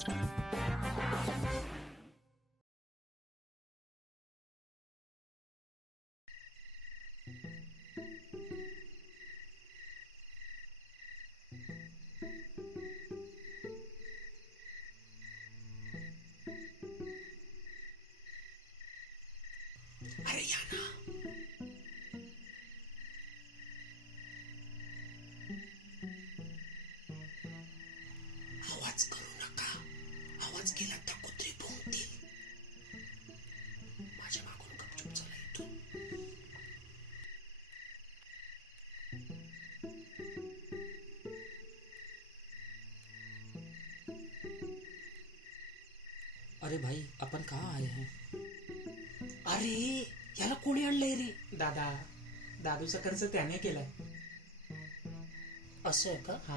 अरे या ना. आवाज करू नका. आवाज केला तर कुत्री भुंकतील. माझ्या मागून गपचूप चला इथून. अरे भाई, अपन कहाँ आए हैं? अरे याला कोणी आणलंय रे? दादा, दादूचा खर्च त्याने केलाय. असं आहे का? हा,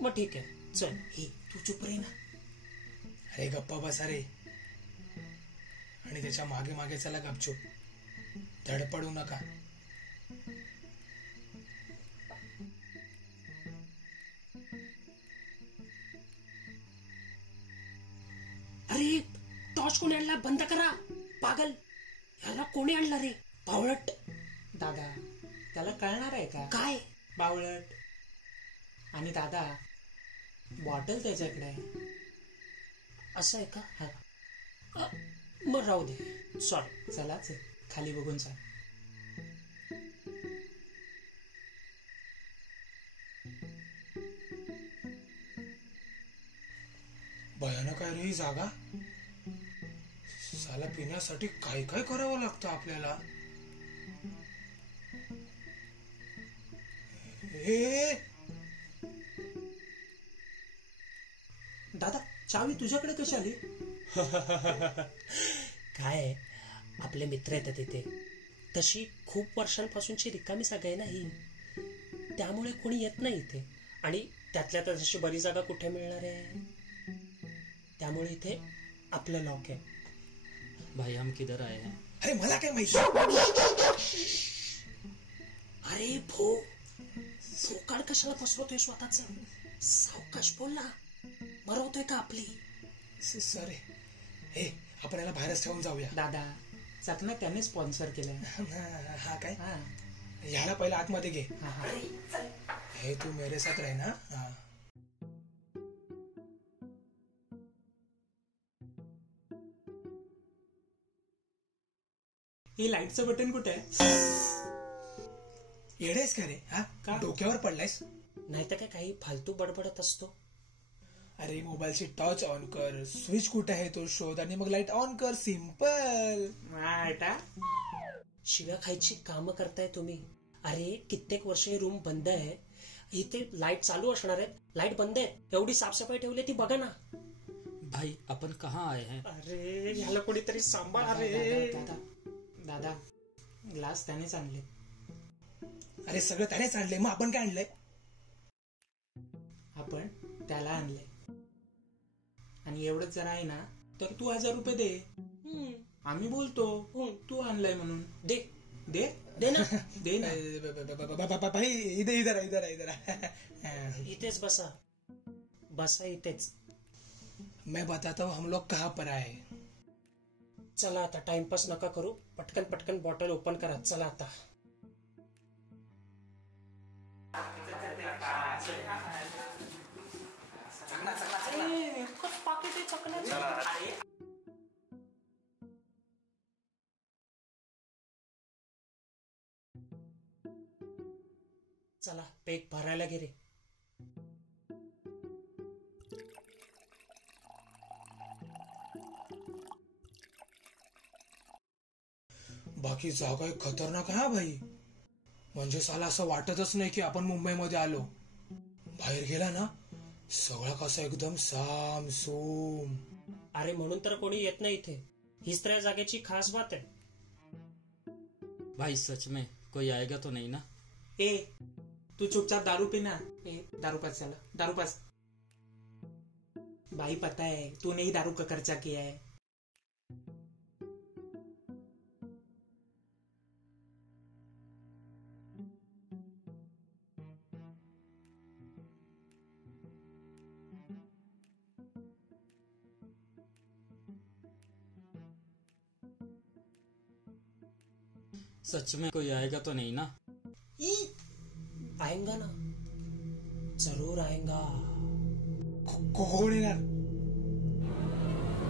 मग ठीक आहे, चल. हे तू चुप रे ना. अरे गप्पा बसा रे. आणि त्याच्या मागे मागे चला गपचूप. धडपडू नका. अरे टॉर्च कोणी आणला? बंद करा. पागल, याला कोणी आणला रे? बावळट. दादा, त्याला कळणार आहे का? काय? बावळट. आणि दादा, बॉटल त्याच्याकडे आहे. असं आहे का? हा, मग राहू दे. सॉरी. चलाच खाली बघून सांग. भयानक आहे रे ही जागा. साला पिण्यासाठी काय काय करावं लागतं आपल्याला. हे दादा, चावी तुझ्याकडे कशी आली? काय, आपले मित्र येतात तिथे. तशी खूप वर्षांपासूनची रिकामी जागा आहे ना ही, त्यामुळे कोणी येत नाही इथे. आणि त्यातल्या त्यात अशी बरी जागा कुठे मिळणार आहे? त्यामुळे इथे आपलं लॉक आहे. भाई, हम किधर आए हैं? अरे मला काय माहिती. अरे भो, फोकाड कशाला पसरवतोय स्वतःच? सावकाश बोल ना. मरवतोय का आपली? सॉरी. हे आपण याला बाहेरच ठेवून जाऊया. दादा, चकना त्याने स्पॉन्सर केलाय. हा काय? हा, ह्याला पहिला आतमध्ये घे. हा, हा. हे तू मेरे साथ रह ना. हा. हे लाईटचं बटन कुठे आहे? येडेस का रे? हा का? डोक्यावर पडलायस? नाहीतर काय काही फालतू बडबडत असतो. अरे मोबाईलची टॉर्च ऑन कर, स्विच कुठे आहे तो शोध आणि मग लाईट ऑन कर. सिंपल. शिव्या खायची कामं करताय तुम्ही. अरे कित्येक वर्ष ही रूम बंद आहे. इथे लाईट चालू असणार आहेत, लाईट बंद आहे. एवढी साफसफाई ठेवली ती बघा ना. भाई, अपन कहाँ आए हैं? अरे ह्याला कोणीतरी सांभाळ रे. दादा, दादा, ग्लास त्यानेच आणले. अरे सगळं त्यानेच आणलंय, मग आपण काय आणलंय? आपण त्याला आणलंय. आणि एवढंच जर आहे ना तर तू 1000 रुपये दे. आम्ही बोलतो तू आणलाय म्हणून. दे दे दे ना. दे ना. भाई इधर इथेच बसा, बसा इथेच. मैं बताता हूँ हम लोग कहाँ पर आए. चला आता, टाइमपास नका करू. पटकन पटकन बॉटल ओपन करा. चला आता. चला पेट भरायला गे रे. बाकी जागा एक खतरनाक आहे भाई. म्हणजे साला असं वाटतच नाही की आपण मुंबईमध्ये आलो. बाहेर गेला ना सगळं कसं एकदम सामसूम. अरे म्हणून तर कोणी येत नाही इथे. हीच तर या जागेची खास बात आहे. भाई, सच में कोई आएगा तो नहीं ना? ए, तू चुपचाप दारू पी ना. दारू पास. चला दारू पास. भाई पता है तूने ही दारू का खर्चा किया है. सच में कोई आएगा तो नहीं ना? आएगा ना, जरूर आएगा. कोण येणार?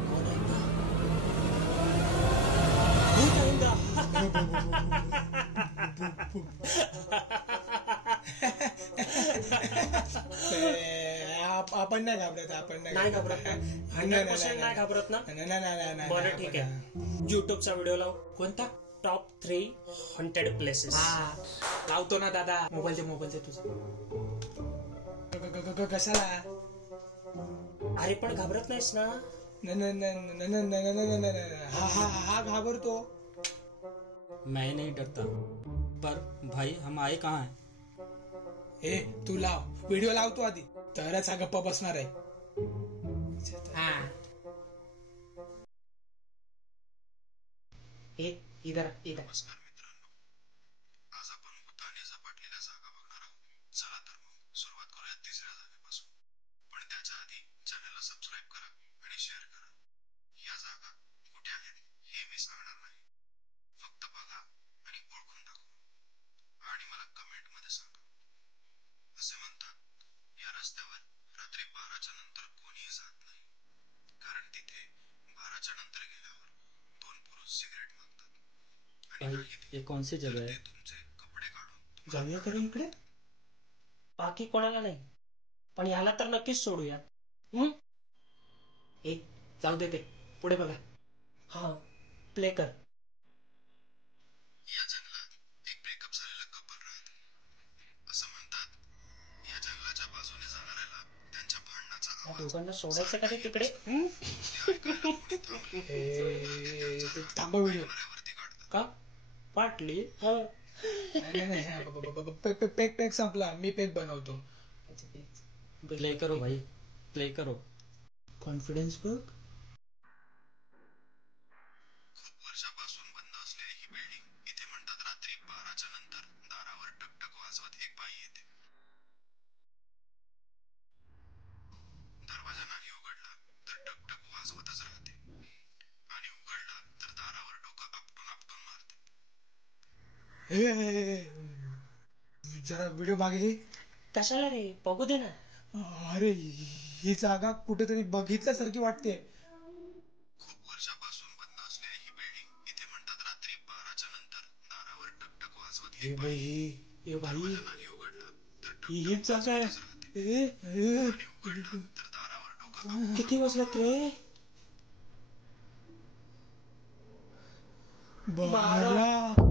कौन आएगा? भूत आएगा. आपण नाही घाबरत, आपण नाही घाबरत ना? 100% नाही घाबरत ना? बरं ठीक आहे. युट्यूबचा व्हिडिओ लाव. कोणता? Top 3 haunted places. हा लावतो ना दादा. मोबाईल दे तुझा. कशाला? अरे पण घाबरत नाहीस ना? हा घाबरतो. मैं नहीं डरता, पर भाई हम आए कहाँ हैं? ए तू लाव, व्हिडिओ लावतो आधी, तरच हा गप्पा बसणार आहे. हा इधर. नमस्कार मित्रांनो, आज आपण भूताने झपाटलेल्या जागा बघणार आहोत. चला तर मग सुरुवात करूया तिसऱ्या जागेपासून. पण त्याच्या आधी चॅनलला सबस्क्राईब करा आणि शेअर करा. या जागा कुठे आहेत हे मी सांगणार नाही, फक्त बघा आणि ओळखून दाखवा आणि मला कमेंट मध्ये सांगा. असे म्हणतात या रस्त्यावर रात्री 12च्या नंतर कोणीही जात नाही, कारण तिथे 12च्या नंतर गेल्यावर 2 पुरुष सिगरेट मागतात आणि भाई ये कौन सी जगह ते है? तुमचे कपडे काढून जाऊया तरी इकडे. बाकी कोणाला नाही, पण ह्याला तर नक्कीच सोडूयात. जाऊ दे ते. पुढे बघा. हा प्ले कर. या जंगलात एक ब्रेकअप झालेलं कपल राहते. असं म्हणतात या जंगलाच्या बाजूने जाणाऱ्याला त्यांच्या भांडणाचा या आवाज दोघांना सोडायचं का रे तिकडे? ते ऐकायला कोणी थांबले थांबा व्हिडिओ. वरती काढतात. का पाटली? पेक संपला, मी पेक बनवतो. प्ले करो भाई, प्ले करो. कॉन्फिडन्स बघ. खूप वर्षापासून बंद असलेली ही बिल्डिंग. इथे म्हणतात रात्री 12च्या नंतर दारावर टकटक वाजवत एक बाई येते. दरवाजा नाही उघडला तर टकटक वाजवतच राहते आणि उघडला तर दारावर डोकं आपटून आपटून मारते. जरा व्हिडिओ मागे घे. कशाला रे, बघू दे ना. अरे ही जागा कुठेतरी बघितल्यासारखी वाटते. खूप वर्षापासून बंद असलेली ही बिल्डिंग. इथे म्हणतात रात्री 12च्या नंतर दारावर टकटक वाजवत हे बाई, ए भाई दरवाजा नाही उघडला तर हीच जागा आहे. उघडला तर दारावर डोकं किती वाजलात रे? 12.